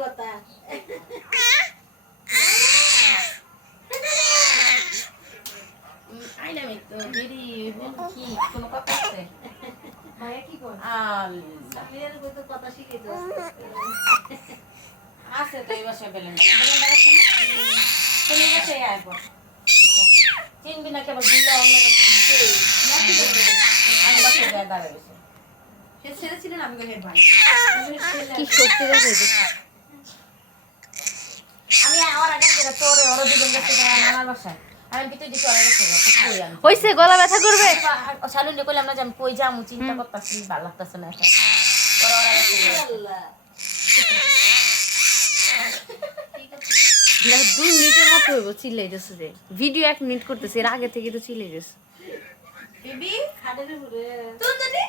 কথা আইলাম একটু দেরি কি কোনো কথা আছে ভাইয়া কি করে আল্লাহ মেয়ের কত কথা শিখেছো আছে তো এই বাসায় বেলেন্ডা বেলেন্ডা আছে না তুমি বাসায় আইব চিনবি না কেবল দিল্লা অন্য আমি বাসায় যায় দাঁড়াবে সে ছেলে ছিলেন আমি হেড ভাই কি সত্যি দেখে আমি ওর আগে থেকে তোর ওর দুজন গেছে নানার বাসায় আমি ভিতরে দিকে ওরা গেছে কই আমি হইছে গলা ব্যথা করবে শালুনে কইলাম না যে আমি কই যামু চিন্তা করতেছি ভালো লাগতেছে না এটা ওরা ওরা গেছে আল্লাহ 2 মিনিটের মতো হইব চিল্লাইতেছে রে ভিডিও 1 মিনিট করতেছে এর আগে থেকে তো চিল্লাইতেছে বেবি খাটের উপরে তুই জানি